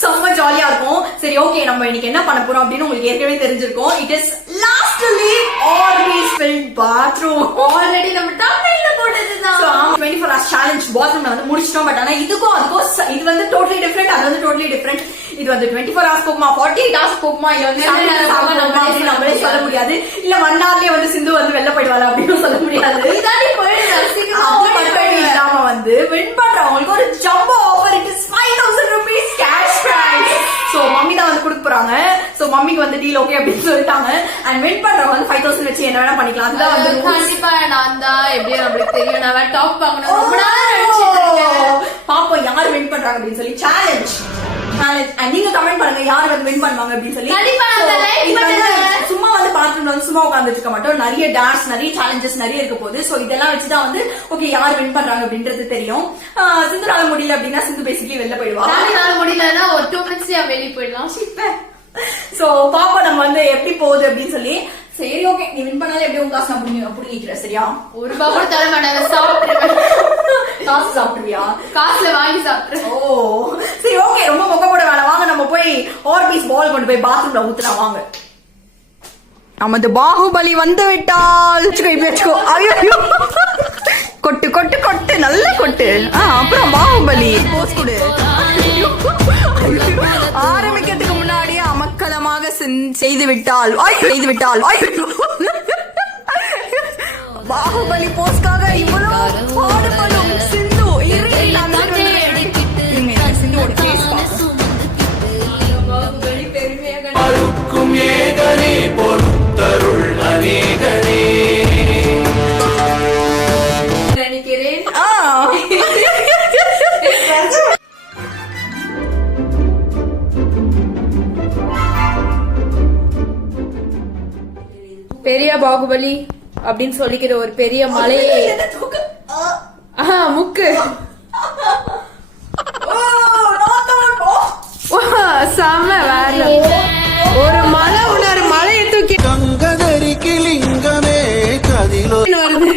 செம்ம ஜாலியா இருக்கும். சரி ஓகே, நம்ம இன்னைக்கு என்ன பண்ண போறோம் அப்படின்னு உங்களுக்கு ஏற்கனவே தெரிஞ்சிருக்கும். It is lastly always filled bathroom. Already நம்ம தமிழ்ல போட்டதுதான். 24 hours challenge பாத்ரூம்ல வந்து முடிச்சிட்டோம். பட் ஆனா இதுக்கும் அதுக்கும் இது வந்து டோட்டலி டிஃபரெண்ட், அது வந்து டோட்டலி டிஃபரெண்ட். இது வந்து 24 hours போகுமா, 48 hours போகுமா, இல்ல வந்து நம்மளே சொல்ல முடியாது. இல்ல 1 hourலயே வந்து சிந்து வந்து வெளில போயிடுவாங்க அப்படின்னு சொல்ல முடியாது. நாம வந்து வின் பண்றவங்களுக்கு ஒரு jumbo offer. It is 5000 rupees cash prize. So mummy தான் வந்து கொடுக்க போறாங்க. சோ மம்மிக்கு வந்து டீல் ஓகே அப்படின்னு சொல்லிட்டாங்க. அண்ட் வின் பண்றவங்க வந்து 5000 வச்சு என்ன வேணா பண்ணிக்கலாம். அதுதான் வந்து கண்டிப்பா நான் தான் எப்படியும் நம்மளுக்கு தெரியும். நான் டாப் வாங்கணும் ரொம்ப நாளா நினைச்சிட்டு இருக்கேன். பாப்போம் யார் வின் பண்றாங்க அப்படின்னு சொல்லி. சேலஞ்ச் நீங்க கமெண்ட் பண்ணுங்க யார் வந்து வின் பண்ணுவாங்க அப்படின்னு சொல்லி. சும்மா வந்து பாத்ரூம்ல வந்து சும்மா உட்கார்ந்து இருக்க மாட்டோம். நிறைய டான்ஸ், நிறைய சேலஞ்சஸ் நிறைய இருக்க போகுது. சோ இதெல்லாம் வச்சுதான் வந்து ஓகே யார் வின் பண்றாங்க அப்படின்றது தெரியும். சிந்துனால முடியல அப்படின்னா சிந்து பேசிக்கலி வெளில போயிடுவா. முடியலன்னா ஒரு 2 minutes வெளியே போயிடலாம். சோ பாப்பா நம்ம வந்து எப்படி போகுது அப்படின்னு சொல்லி. சரி ஓகே, நீ வின் பண்ணாலும் எப்படி உங்க காசு நான் புடிங்கிக்கிறேன் சரியா? ஒரு ரூபா கூட தர மாட்டாங்க, சாப்பிட்டுருவேன். காசு சாப்பிடுவியா? காசுல வாங்கி சாப்பிட்டுருவேன். ஓ சரி ஓகே, ரொம்ப மொக்க போட வேணாம். வாங்க நம்ம போய் ஆர்பிஸ் பால் கொண்டு போய் பாத்ரூம்ல ஊத்துலாம் வாங்க. நமது பாகுபலி வந்து விட்டால் கொட்டு கொட்டு கொட்டு நல்ல கொட்டு. அப்புறம் பாகுபலி போஸ் கொடு. ஆரம்பிக்கிறதுக்கு முன்னாடியே அமக்கலமாக செய்து விட்டால் பாகுபலி போஸ்க்காக இவ்வளவு பாடுபடும் சிந்து. சிந்துவோட பேஸ் பாகுபலி பெருமையாக நினைக்கிறேன். பெரிய பாகுபலி அப்படின்னு சொல்லிக்கிற ஒரு பெரிய மலையே முக்கு செம்ம வேற ஒரு மலை உணர் மலையை தூக்கி லிங்கமே கதிலோ வருது.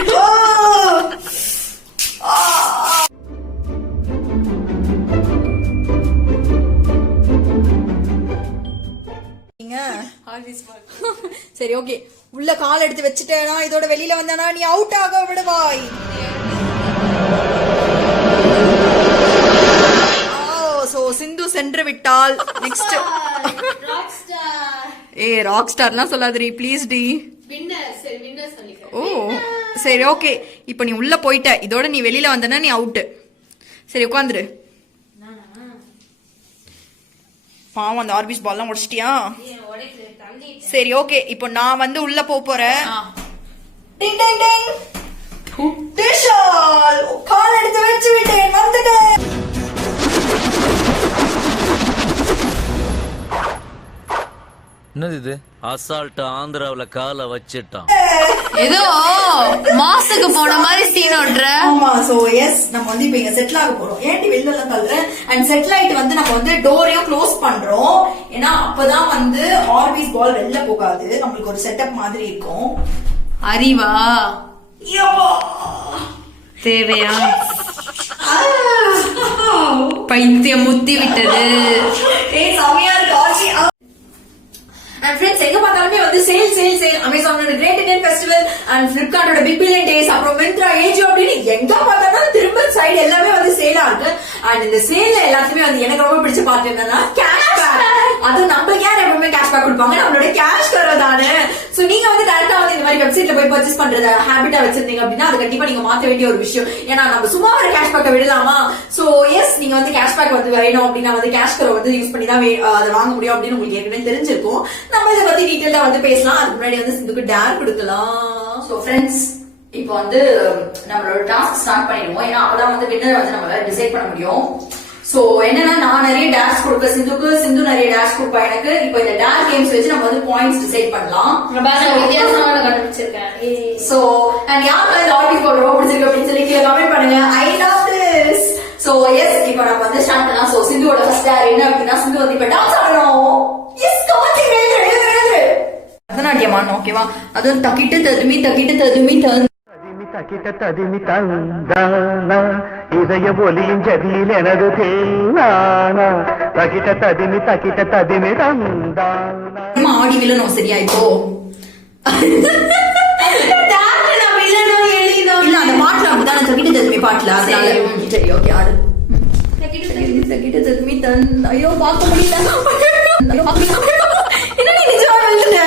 சரி ஓகே, உள்ள கால் எடுத்து வச்சுட்டேனா இதோட வெளியில வந்தானா நீ அவுட் ஆக விடுவாய். சோ சிந்து சென்று விட்டால். நெக்ஸ்ட் ராக் ஸ்டார்லாம் சொல்லாதீ ப்ளீஸ் டி. ஓ சரி ஓகே, இப்போ நீ உள்ள போயிட்ட, இதோட நீ வெளியில வந்தனா நீ அவுட். சரி உட்காந்துரு. பாவம் அந்த ஆர்பிஸ் பால்லாம் முடிச்சிட்டியா? சரி ஓகே, இப்போ நான் வந்து உள்ள போறேன். கால் எடுத்து வச்சு விட்டேன், வந்துட்டேன். என்னது இது? அசால்ட் ஆந்திராவுல கால வச்சிட்டான். ஏதோ மாசுக்கு போன மாதிரி சீன் ஓடுற. ஆமா சோ எஸ், நம்ம வந்து இப்ப இங்க செட்டில் ஆக போறோம். ஏன்டி வெளில எல்லாம் தள்ளுறேன். அண்ட் செட்டில் ஆயிட்டு வந்து நம்ம வந்து டோரையும் க்ளோஸ் பண்றோம். ஏன்னா அப்பதான் வந்து ஆர்பிஸ் பால் வெளில போகாது. நம்மளுக்கு ஒரு செட்டப் மாதிரி இருக்கும். அறிவா தேவையா? பைத்தியம் முத்தி விட்டது. செமையா இருக்கு. And friends, எங்க பார்த்தாலுமே வந்து சேல் அமேசானோட கிரேட் இந்தியன் ஃபெஸ்டிவல் அண்ட் பிளிப்கார்ட்டோட பிக் பில்லியன் டேஸ், அப்புறம் மிந்த்ரா, ஏஜியோ அப்படின்னு எங்க பார்த்தாலும் திரும்ப சைடு எல்லாமே வந்து சேலா இருக்கு. அண்ட் இந்த சேல்ல எல்லாத்துக்குமே வந்து எனக்கு ரொம்ப பிடிச்ச பார்ட் என்னன்னா கேஷ்பேக். அது நம்மளுக்கு யார் எப்பவுமே கேஷ்பேக் கொடுப்பாங்க, நம்மளோட கேஷ் தரதானே. சோ நீங்க வந்து டேரக்டா வந்து இந்த மாதிரி வெப்சைட்ல போய் பர்ச்சேஸ் பண்றத ஹேபிட்டா வச்சிருந்தீங்க அப்படின்னா அது கண்டிப்பா நீங்க மாத்த வேண்டிய ஒரு விஷயம். ஏன்னா நம்ம சும்மா வர கேஷ்பேக்கை விடலாமா? சோ எஸ், நீங்க வந்து கேஷ்பேக் வந்து வேணும் அப்படின்னா வந்து கேஷ் கரை வந்து யூஸ் பண்ணி தான் அதை வாங்க முடியும் அப்படின்னு உங்களுக்கு ஏற்கனவே தெரிஞ்சிருக்கும். நம்ம இதை பத்தி டீடைலா வந்து பேசலாம். அதுக்கு முன்னாடி வந்து சிந்துக்கு டேர் கொடுக்கலாம். சோ ஃப்ரெண்ட்ஸ், இப்போ வந்து நம்மளோட டாஸ்க் ஸ்டார்ட் பண்ணிடுவோம். ஏன்னா அப்பதான் வந்து வின்னர் வந்து நம்மளால டிசைட் பண்ண முடியும். சோ என்னன்னா நான் நிறைய டேஷ் கொடுப்பேன் சிந்துக்கு, சிந்து நிறைய டேஷ் கொடுப்பா எனக்கு. இப்போ இந்த டேஷ் கேம்ஸ் வச்சு நம்ம வந்து பாயிண்ட்ஸ் டிசைட் பண்ணலாம். வித்தியாசமான கண்டுபிடிச்சிருக்கேன். சோ அண்ட் யாருக்கு இந்த ஆர்டிஸ்ட் போட ரொம்ப பிடிச்சிருக்கு அப்படின்னு சொல்லி கீழே கமெண்ட் பண்ணுங்க. I love this. So yes இப்போ நம்ம வந்து ஸ்டார்ட் பண்ணலாம். சோ சிந்துவோட ஃபர்ஸ்ட் டேர் என்ன அப்படின்னா சிந்து வந்து இப்ப டான்ஸ் ஆடணும். எஸ் கமான் எழுது பரதநாட்டியமான ஓகேவா? அதுவும் தக்கிட்டு ததுமி தகிட்ட ததிமி தந்தானா இதய ஒலியும் ஜதியில் எனது தேனானா தகிட்ட ததிமி தந்தானா ஆடி வில்லணும். சரியா இப்போ இல்ல அந்த பாட்டுல அப்படிதான் தக்கிட்டு ததுமி பாட்டுல அதனால சரி ஓகே ஆடு. தக்கிட்டு ததுமி ஐயோ பார்க்க முடியல. என்ன நீ நிஜமா எழுதுன?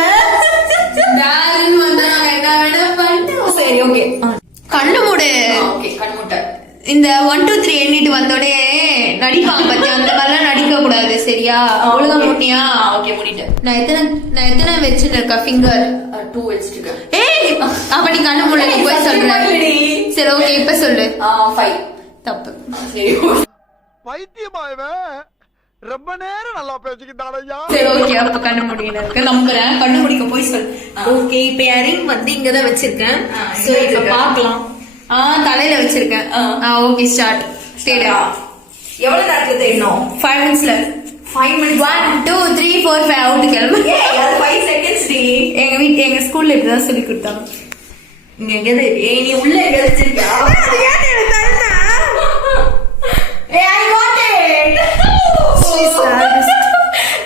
சரி ஓகே கண்ணு மூடு. ஓகே கண் முட்டை. இந்த 1 2 3 எண்ணிட்டு வந்தோடே நடிப்பாங்க பத்தி அந்த மாதிரிலாம் நடிக்க கூடாது சரியா? ஒழுங்கா மூட்டியா? ஓகே மூடிட்டேன். நான் எத்தனை வச்சுட்டு இருக்க ஃபிங்கர்? 2 வச்சிட்டு இருக்கேன். ஏய் அப்ப நீ கண்ணு மூட நீ போய் சொல்ற. சரி ஓகே இப்ப சொல்லு. 5 தப்பு. சரி பைத்தியமாயவே ரொம்ப நேரம் நல்லா பேசிக்கிட்டாரையா. சரி ஓகே அப்ப கண்ணு முடியல இருக்கு நம்புறேன். கண்ணு முடிக்க போய் சொல்லு. ஓகே இப்ப ரிங் வந்து இங்கதான் வச்சிருக்கேன். சோ இப்ப பாக்கலாம். தலையில வச்சிருக்கேன். Okay start. ஸ்டேடியா எவ்வளவு நேரத்துல தெரியும்? 5 மினிட்ஸ்ல 5 மினிட்ஸ். 1 2 3 4 5 அவுட் கிளம்பு. அது 5 செகண்ட்ஸ் டி. எங்க ஸ்கூல்ல இப்படிதான் சொல்லி கொடுத்தாங்க. இங்க எங்கேயாவது நீ உள்ள எங்கேயாவது வச்சிருக்கியா? I got it.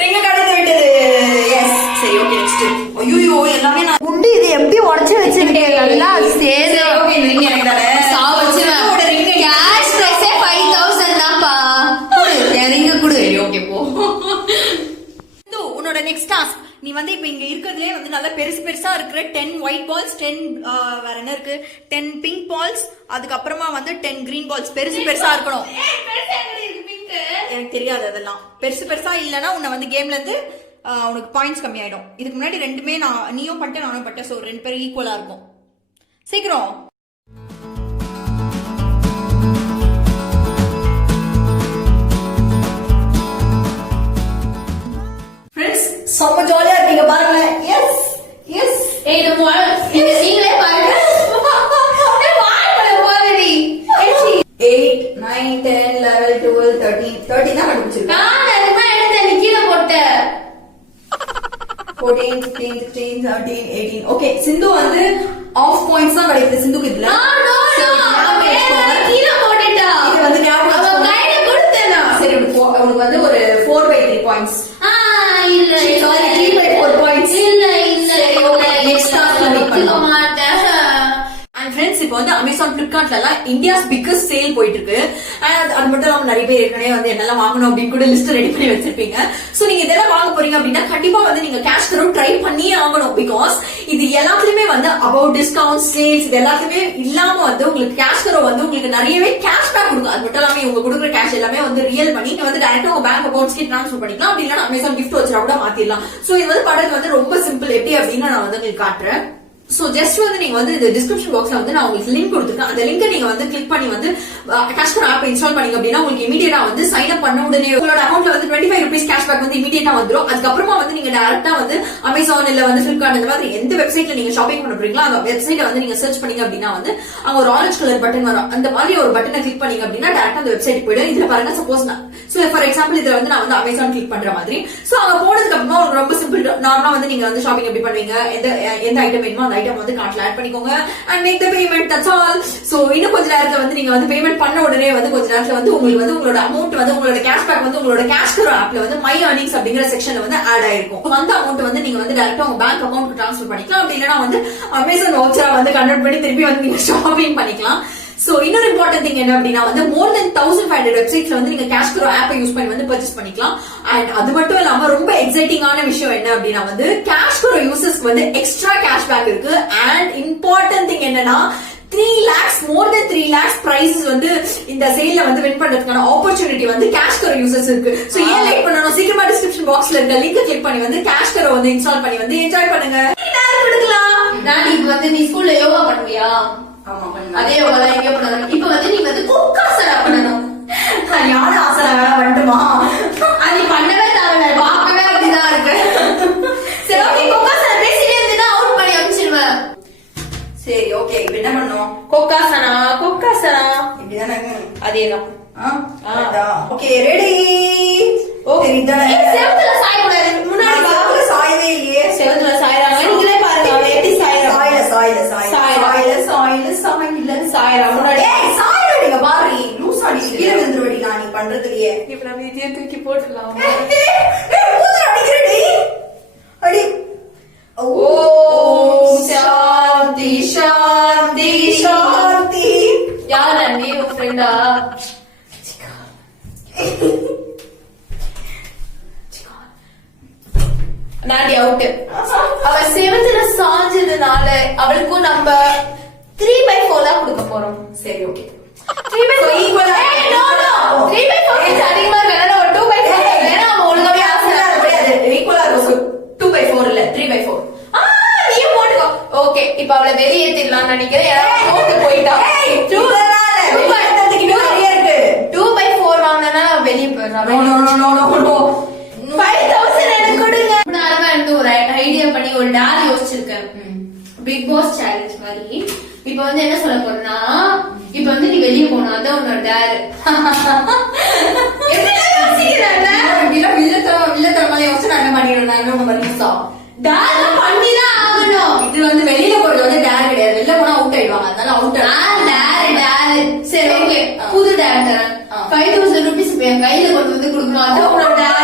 நீங்க கடந்து விட்டது. எஸ் சரி ஓகே நெக்ஸ்ட். ஐயோ எல்லாமே நான் குண்டு இது எப்படி உடைச்சு வச்சிருக்கேன் நல்லா சேது. ஓகே நீங்க எனக்கு தானே சாவ வச்சிருவேன். கேஷ் பிரைஸே 5000 தான்ப்பா. என் ரிங்க கொடு. சரி ஓகே போ. உன்னோட நெக்ஸ்ட் டாஸ்க் நீ வந்து இப்ப இங்க இருக்கிறதுலே வந்து நல்லா பெருசா இருக்கிற 10 ஒயிட் பால்ஸ் 10 வேற என்ன இருக்கு 10 பிங்க் பால்ஸ் அதுக்கப்புறமா வந்து 10 கிரீன் பால்ஸ் பெருசா இருக்கணும். எனக்கு தெரியாது அதெல்லாம். பெருசா இல்லனா உன்னை வந்து கேம்ல இருந்து உனக்கு பாயிண்ட்ஸ் கம்மி ஆயிடும். இதுக்கு முன்னாடி ரெண்டுமே நீயும் பட்ட நானும் பட்ட. சோ ரெண்டு பேரும் ஈக்குவலா இருக்கும். சீக்கிரம் செம்ம ஜாலியா இருக்கீங்க பாருங்க. எஸ் எஸ் ஏய் நீங்களே பாருங்க. 8 9 10 11 12 13 தான் கண்டுபிடிச்சிருக்கேன். நான் அதுமா எடுத்து நீ கீழ போட்ட. 14 15 16 17 18 ஓகே சிந்து வந்து ஆஃப் பாயிண்ட்ஸ் தான் கிடைக்குது சிந்துக்கு இதுல. கீழ போட்டுட்டா. இது வந்து ஞாபகம் அவ கையில கொடுத்தேனா. சரி உனக்கு வந்து ஒரு 4/3 பாயிண்ட்ஸ். இல்ல சாரி 3/4 பாயிண்ட்ஸ். இல்ல சரி ஓகே நெக்ஸ்ட் டாஸ்க் மீட் பண்ணலாம். மாட்டேன். அண்ட் ஃப்ரெண்ட்ஸ் இப்போ வந்து அமேசான் பிளிப்கார்ட்ல எல்லாம் இந்தியாஸ் பிக்கஸ்ட் சேல் போயிட்டு இருக்கு. அது மட்டும் இல்லாம நிறைய பேர் ஏற்கனவே வந்து என்னெல்லாம் வாங்கணும் அப்படின்னு கூட லிஸ்ட் ரெடி பண்ணி வச்சிருப்பீங்க. சோ நீங்க இதெல்லாம் வாங்க போறீங்க அப்படின்னா கண்டிப்பா வந்து நீங்க கேஷ் கரோ ட்ரை பண்ணியே ஆகணும். பிகாஸ் இது எல்லாத்துலயுமே வந்து அபவுட் டிஸ்கவுண்ட் சேல்ஸ் இது எல்லாத்துலயுமே இல்லாம வந்து உங்களுக்கு கேஷ் கரோ வந்து உங்களுக்கு நிறையவே கேஷ் பேக் கொடுக்கும். அது மட்டும் இல்லாம உங்க கொடுக்குற கேஷ் எல்லாமே வந்து ரியல் பண்ணி நீங்க வந்து டைரக்டா உங்க பேங்க் அக்கௌண்ட்ஸ்க்கு ட்ரான்ஸ்ஃபர் பண்ணிக்கலாம். அப்படி இல்லைன்னா அமேசான் கிஃப்ட் வச்சா கூட மாத்திடலாம். சோ இது வந்து படகு வந்து ரொம்ப சிம்பிள். எப்படி அப்படின்னு நான் வந்து உங்களுக்கு காட்டுறேன். சோ ஜஸ்ட் வந்து நீங்க வந்து இந்த டிஸ்கிரிப்ஷன் பாக்ஸ்ல வந்து நான் உங்களுக்கு லிங்க் கொடுத்துருக்கேன். அந்த லிங்கை நீங்க வந்து கிளிக் பண்ணி வந்து கேஷ் கரோ ஆப் இன்ஸ்டால் பண்ணீங்க அப்படின்னா உங்களுக்கு இமீடியட்டா வந்து சைன் அப் பண்ண உடனே உங்களோட அக்கௌண்ட்ல வந்து 25 ரூபீஸ் கேஷ் பேக் வந்து இமீடியட்டா வந்துரும். அதுக்கப்புறமா வந்து நீங்க டைரக்டா வந்து அமேசான் இல்ல வந்து பிளிப்கார்ட் இந்த மாதிரி எந்த வெப்சைட்ல நீங்க ஷாப்பிங் பண்ண போறீங்களோ அந்த வெப்சைட்ல வந்து நீங்க சர்ச் பண்ணீங்க அப்படின்னா வந்து அங்க ஒரு ஆரஞ்சு கலர் பட்டன் வரும். அந்த மாதிரி ஒரு பட்டனை கிளிக் பண்ணீங்க அப்படின்னா டைரக்டா அந்த வெப்சைட் போயிடும். இதுல பாருங்க சப்போஸ் ஃபார் எக்ஸாம்பிள் இதுல வந்து நான் வந்து அமேசான் கிளிக் பண்ற மாதிரி. சோ அங்க போனதுக்கு அப்புறமா உங்களுக்கு ரொம்ப சிம்பிள். நார்மலா வந்து நீங்க வந்து ஷாப்பிங் எப்படி பண்ணுவீங்க எந்த ஐட்டம் வேணுமோ அந்த ஐட்டம் வந்து கார்ட்ல ஆட் பண்ணிக்கோங்க and make the payment. That's all. So இன்னும் கொஞ்ச நேரத்துல வந்து நீங்க வந்து பேமெண்ட் பண்ண உடனே வந்து கொஞ்ச நேரத்துல வந்து உங்களுக்கு வந்து உங்களோட அமௌண்ட் வந்து உங்களோட கேஷ் பேக் வந்து உங்களோட கேஷ் கரோ ஆப்ல வந்து மை earnings அப்படிங்கிற செக்ஷன்ல வந்து ஆட் ஆயிருக்கும். அந்த அமௌண்ட் வந்து நீங்க வந்து டைரக்டா உங்க பேங்க் அக்கவுண்ட்க்கு ட்ரான்ஸ்ஃபர் பண்ணிக்கலாம். அப்படி இல்லனா வந்து அமேசான் வவுச்சரா வந்து கன்வெர்ட் பண்ணி திருப்பி வந்து நீங்க ஷாப்பிங் பண்ணிக்கலாம். சோ இன்னொரு இம்பார்ட்டன்ட் திங் என்ன அப்படின்னா வந்து மோர் தென் 1500 வெப்சைட்ஸ்ல வந்து நீங்க கேஷ் கரோ ஆப்பை யூஸ் பண்ணி வந்து பர்ச்சேஸ் பண்ணிக்கலாம். அண்ட் அது மட்டும் இல்லாம ரொம்ப எக்ஸைட்டிங்கான விஷயம் என்ன அப்படின்னா வந்து கேஷ் கரோ யூசர்ஸ்க்கு வந்து எக்ஸ்ட்ரா கேஷ் பேக் இருக்கு. அண்ட் இம்பார்ட்டன்ட் திங் என்னன்னா 3 lakhs மோர் தென் 3 lakhs prizes வந்து இந்த சேல்ல வந்து வின் பண்றதுக்கான ஆப்பர்ச்சுனிட்டி வந்து கேஷ் கரோ யூசர்ஸ் இருக்கு. சோ ஏன் லைக் பண்ணனும் சீக்கிரமா டிஸ்கிரிப்ஷன் பாக்ஸ்ல இருக்க லிங்க் கிளிக் பண்ணி வந்து கேஷ் கரோ வந்து இன்ஸ்டால் பண்ணி வந்து என்ஜாய் பண்ணுங்க. எல்லாரும் கொடுக்கலாம். நான் இப்ப வந்து நீ ஸ்கூல்ல யோகா பண்ணுவியா? ஆமா பண்ணுங்க. அதே யோகா தான் இங்க பண்ணணும். இப்ப வந்து நீ வந்து குக்காசனா பண்ணணும். யாரு ஆசரா அப்படிதானே? அதேதான். Okay ready. ஓகே இதானே. செவத்துல சாயக்கூடாது. முன்னாடி பாக்கல சாயவே இல்லையே. செவத்துல சாயறாங்க. நீங்களே பாருங்க அவன் எப்படி சாயறான். சாயறா முன்னாடி. ஏய் சாயறீங்க பாரு. லூஸ் அடி கீழ விழுந்துருவடி நான் நீ பண்றதுலயே. இப்ப நம்ம இதையே தூக்கி போட்டுடலாம். மூஞ்சி அடிக்கிறடி. அடி. ஓம் சாந்தி சாந்தி சாந்தி. யார் நீ உன் ஃப்ரெண்டா? நாடி அவுட். அவ செவத்துல சாஞ்சதுனால அவளுக்கும் நம்ம 3/4 தான் கொடுக்க போறோம். சரி ஓகே. 3/4 ஈக்குவலா. நோ நோ 3/4 அதிகமா வேணா ஒரு 2/4 வேணா அவன் ஒழுங்காவே அது ஈக்குவலா இருக்கும். 2/4 இல்ல 3/4. நீ போட்டுக்கோ. ஓகே இப்போ அவளை வெளியேத்திடலாம்னு நினைக்கிறேன். ஏன்னா போட்டு போயிட்டா. 2/4 வாங்கினா வெளியே போயிடுறான். 5,000 எனக்கு கொடுங்க. நேரமா இருந்து ஒரு ஐடியா பண்ணி ஒரு டால் யோசிச்சிருக்கேன். பிக் பாஸ் சேலஞ்ச் மாதிரி. இப்ப வந்து என்ன சொல்ல போறேன்னா, இப்ப வந்து நீ வெளியே போனா அதான் உன்னோட டேர். வில்லத்தரமா யோசிச்சு நான் என்ன பண்ணிடுறேன். டேர் பண்ணிதான் ஆகணும். இது வந்து வெளியில போறது வந்து டேர் கிடையாது. வெளில போனா அவுட் ஆயிடுவாங்க. அதனால அவுட். டேர் சரி ஓகே. புது டேர் தரேன். 5,000 rupees இப்ப என் கையில கொண்டு வந்து கொடுக்கணும். அதான் உன்னோட டேர்.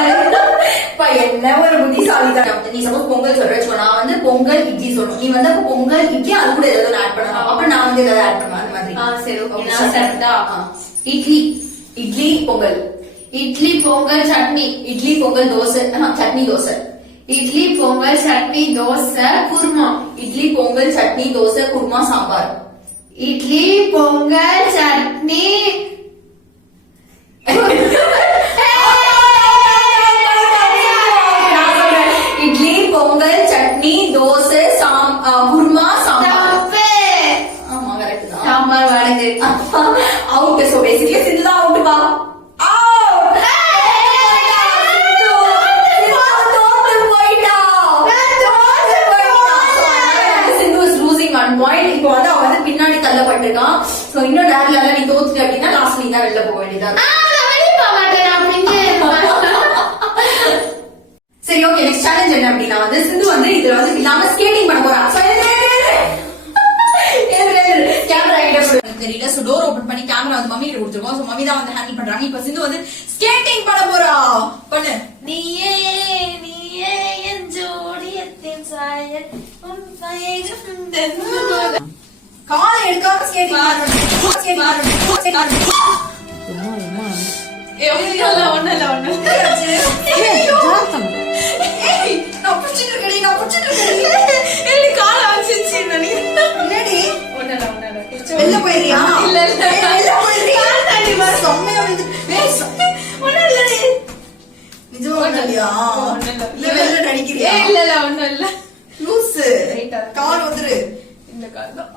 என்ன ஒரு புத்திசாலி தான். நீ சப்போஸ் பொங்கல் சொல்ற வச்சுக்கோ, நான் வந்து பொங்கல் இட்லி சொல்லணும். நீ வந்து பொங்கல் இட்லி அது கூட ஏதாவது ஆட் பண்ணணும். அப்புறம் நான் வந்து ஏதாவது ஆட் பண்ணுவேன். அந்த மாதிரி. சரி ஓகே. நான் சாப்பிட்டா இட்லி இட்லி பொங்கல். இட்லி பொங்கல் சட்னி. இட்லி பொங்கல் தோசை. சட்னி தோசை. இட்லி பொங்கல் சட்னி தோசை குருமா. இட்லி பொங்கல் சட்னி தோசை குருமா சாம்பார். இட்லி பொங்கல் சட்னி இட்லி பொங்கல் சட்னி தோசை குருமா சாம்பார். ஆமா கரெக்ட் தான். சாம்பார் வடகு. அவுட். சோ பேசிக்கலி சிந்துதான் அவுட் பா. இப்போ வந்து அவன் வந்து பின்னாடி தள்ளப்பட்டிருக்கான். சோ இன்னும் டேர்ல நீ தோத்துட்டு அப்படின்னா லாஸ்ட் நீ தான் வெளில போக வேண்டியதா. சரி ஓகே. நெக்ஸ்ட் சேலஞ்ச் என்ன அப்படின்னா வந்து சிந்து வந்து இதுல வந்து இல்லாம ஸ்கேட்டிங் பண்ண போறா. கேமரா கிட்ட தெரியல. சோ டோர் ஓபன் பண்ணி கேமரா வந்து மம்மி கிட்ட கொடுத்துருக்கோம். சோ மம்மி தான் வந்து ஹேண்டில் பண்றாங்க. இப்ப சிந்து வந்து ஸ்கேட்டிங் பண்ண போறா. பண்ணு. நீயே நீயே என் ஜோடியத்தின் சாயல் உன் காலை எடுக்காம ஸ்கேட்டிங் வெளில போயிடுறியா? செம்மையா வந்து நிஜமா இல்லையா? வெளில நடிக்கிறியா? இல்ல ஒண்ணும் இல்ல. லூசு. கால் வந்துரு. இந்த கால் தான்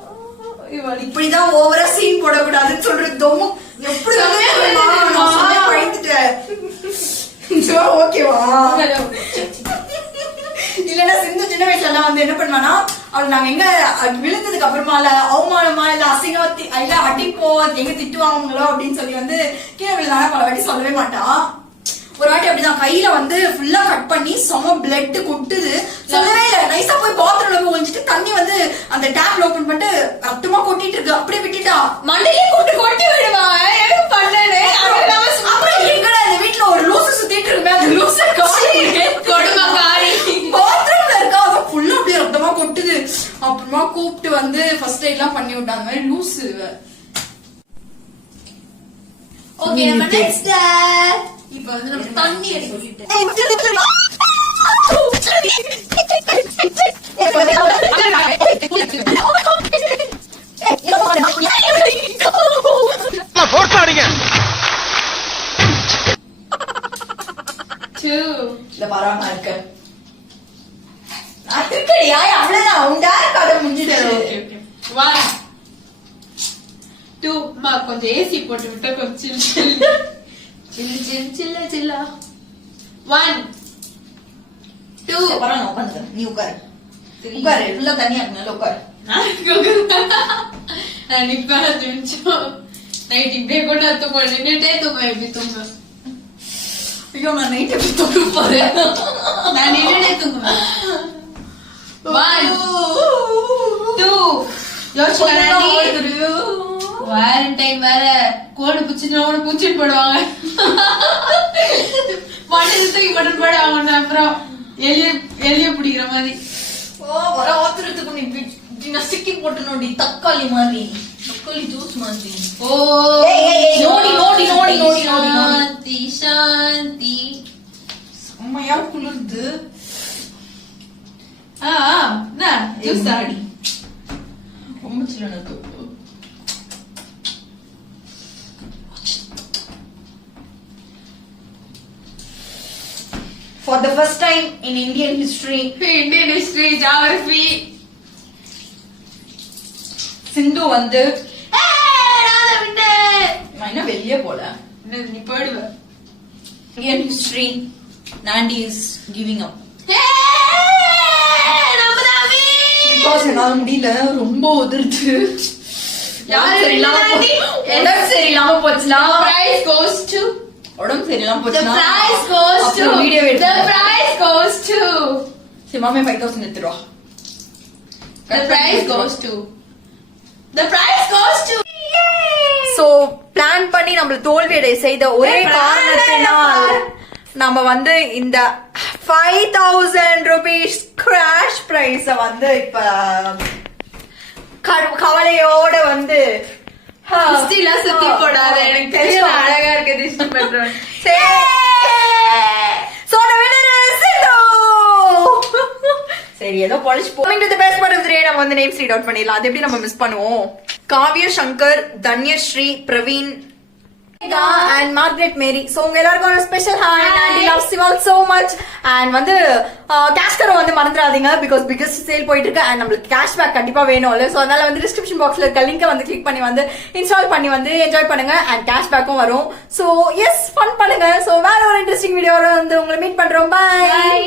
இப்படிதான் ஓவரா சீன் போடக்கூடாதுன்னு சொல்றது. எப்படி ஓகேவா? இல்லன்னா சிந்து சின்ன வயசுல எல்லாம் வந்து என்ன பண்ணுவானா, அவள் நாங்க எங்க விழுந்ததுக்கு அப்புறமா அவமானமா இல்ல அசிங்கமா இல்ல அடிப்போம் எங்க திட்டுவாங்களோ அப்படின்னு சொல்லி வந்து கீழே விழுந்தானா பல வாட்டி சொல்லவே மாட்டான். ஒரு வாட்டி அப்படிதான் கையில வந்து ஃபுல்லா கட் பண்ணி செம பிளட் கொட்டுது. சொல்லவே இல்ல. நைஸா போய் பாத்ரூம்ல போய் ஒழிஞ்சிட்டு தண்ணி வந்து அந்த டேப்ல ஓபன் பண்ணிட்டு ரத்தமா கொட்டிட்டு இருக்கு. அப்படியே விட்டுட்டா. மண்டையே கொட்டி விடுவாங்க. எனக்கு பண்ணனே அப்புறம் எங்கடா இந்த வீட்டுல ஒரு லூசு சுத்திட்டு இருக்குமே, அந்த லூச கொடுமாரி பாத்ரூம்ல இருக்கா. அத ஃபுல்லா அப்படியே ரத்தமா கொட்டுது. அப்புறமா கூப்பிட்டு வந்து ஃபர்ஸ்ட் எய்ட் எல்லாம் பண்ணி விட்டாங்க. அந்த மாதிரி லூசு. ஓகே நம்ம நெக்ஸ்ட் இப்ப வந்து நம்ம தண்ணி அடி சொல்லிட்டு பரவாம இருக்க இருக்கடியா. அவ்வளவுதான். உண்டா கதை முடிஞ்சிட்டு. 1 2 கொஞ்சம் ஏசி போட்டு விட்டா கொஞ்சம் சில்லா 1 2 பரவாயில்ல உட்காந்துக்க. நீ உட்காரு. உட்காரு. ஃபுல்லா தனியா இருக்கு. நல்லா உட்காரு. நான் நிப்பேன் 2 நைட் இப்படியே கூட தூங்க நின்னுட்டே தூங்க எப்படி தூங்க ஐயோ நான் நைட் எப்படி தூங்க போறேன் நான் நின்னுட்டே தூங்குவேன் 1 2 யோசிச்சு வாரண்டைன் வேற கோடு பிடிச்சிட்டு பூச்சிட்டு போடுவாங்க மண்ணில் தூக்கி கொண்டு போடுவாங்க அப்புறம் எலிய பிடிக்கிற மாதிரி வர ஆத்திரத்துக்கு நீ நசுக்கி போட்டனோடி தக்காளி மாதிரி தக்காளி ஜூஸ் மாதிரி ஓ நோடி நோடி நோடி நோடி நோடி சாந்தி சாந்தி செம்மையா குளிர்து என்ன ஜூஸ் ஆடி ரொம்ப சில்லனது For the first time in Indian history, Indian history, geography. சிந்து வந்து நான் என்ன வெளியே போல நீ போடுவ Indian history, Nandi is giving up. Because என்னால முடியல ரொம்ப உதிர்த்து யாரு Nandi? உடம்பு சரியில்லாம போச்சுனா Prize goes to. உடம்பு சரியில்லாம The போச்சுனா prize goes to. Video The எடுத்து prize goes to. சிமாமே 5000 எடுத்துறா. The prize goes to. The prize goes to. So plan பண்ணி நம்ம தோல்வியடை செய்த ஒரே காரணத்தினால் நம்ம வந்து இந்த 5000 rupees கிராஷ் பிரைஸ் வந்து இப்ப கவலையோட வந்து திருஷ்டில சுத்தி போடாத எனக்கு தெரியும் அழகா இருக்க திருஷ்டி பண்றேன் சரி ஏதோ polish coming to the best part of the day நம்ம வந்து நேம்ஸ் ரீட் அவுட் பண்ணிடலாம் அது எப்படி நம்ம மிஸ் பண்ணுவோம் Kavya Shankar Dhanyashree Praveen and Margaret Mary so உங்க எல்லாருக்கும் ஒரு special hi and loves you all so much and வந்து கேஷ்கரை வந்து மறந்துடாதீங்க because biggest சேல் போயிட்டு இருக்கு and நம்மளுக்கு கேஷ்பேக் கண்டிப்பா வேணும்ல சோ அதனால வந்து டிஸ்கிரிப்ஷன் பாக்ஸ்ல இருக்க லிங்கை வந்து கிளிக் பண்ணி வந்து இன்ஸ்டால் பண்ணி வந்து என்ஜாய் பண்ணுங்க and கேஷ்பேக்கும் வரும் so yes ஃபன் பண்ணுங்க so வேற ஒரு இன்ட்ரெஸ்டிங் வீடியோல வந்து உங்களை மீட் பண்றோம் bye